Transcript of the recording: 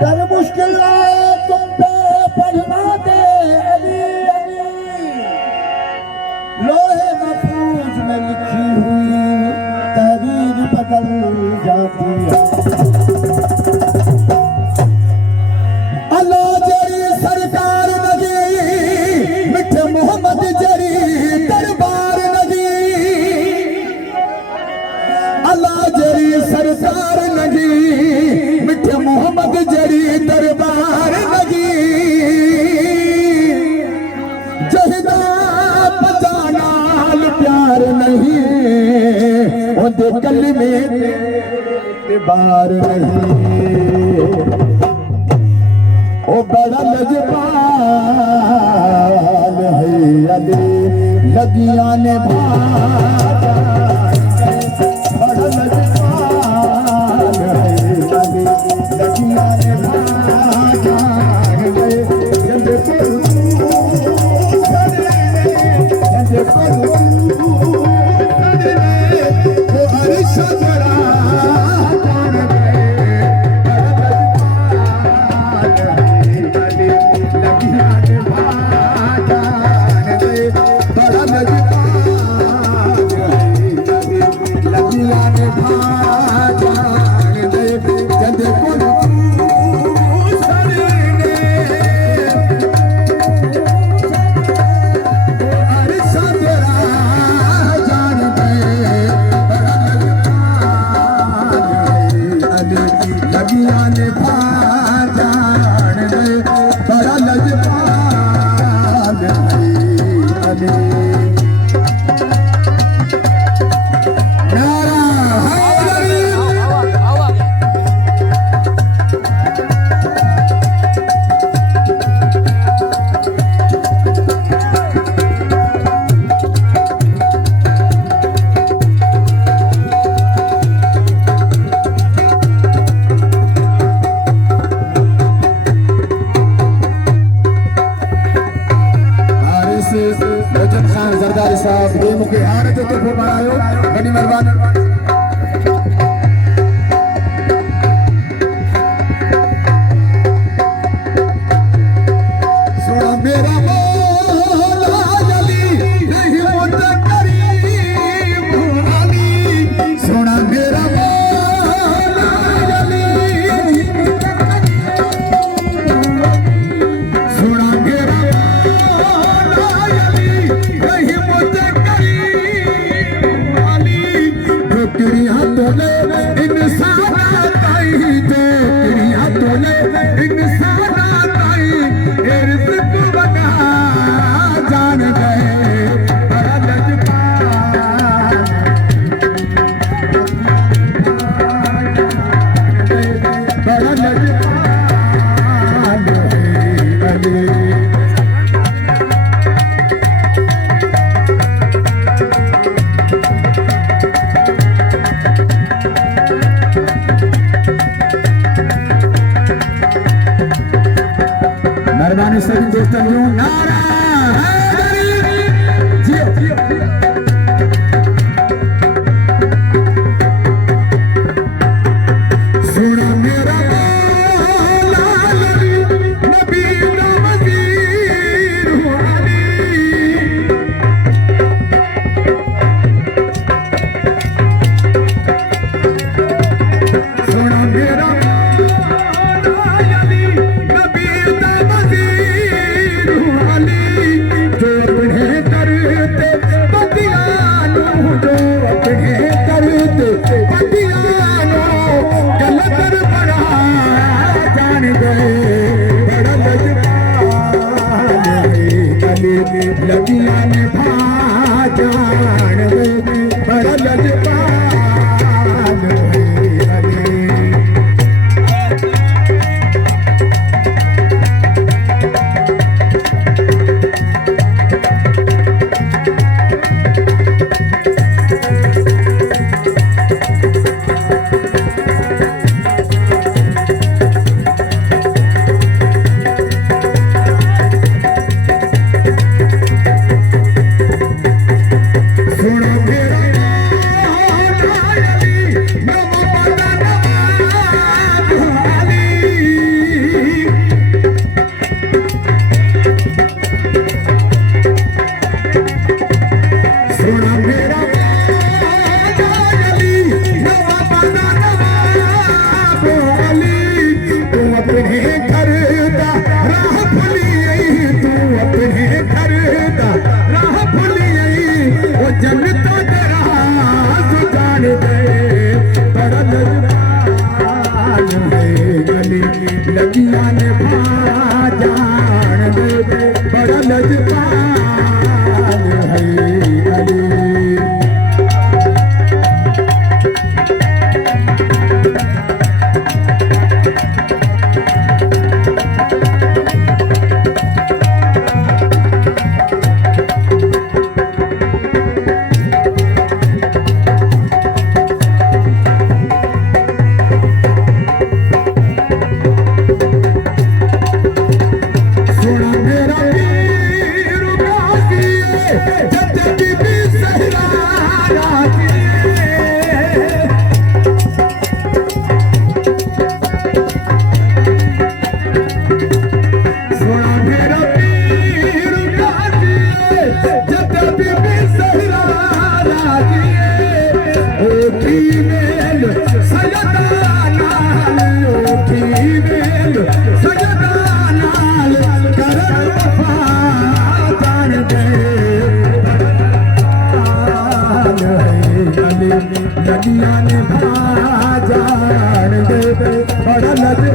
कर मुश्किल तुम पे पढ़ना दे अली अली, लोहे महफूज में लिखी हुई तहरीर बदल जाती है। अल्लाह जरी सरकार नगी, मिठे मोहम्मद जरी दरबार नगी, अल्लाह जरी सरकार नगी, मिठे मोहम्मद जरी दरबार नगी, जहिदा बजानाल प्यार नहीं, उनके कल में बार नहीं, ओ बड़ा लजपाल है अली, लगियां ने भाजा, बड़ा लजपाल है अली, लगियां ने भाजा, जंदे वो अर्श जरा लगिया ने भाजान दे बड़ा लजपाल है अली। लगिया ने भाजान दे बड़ा लज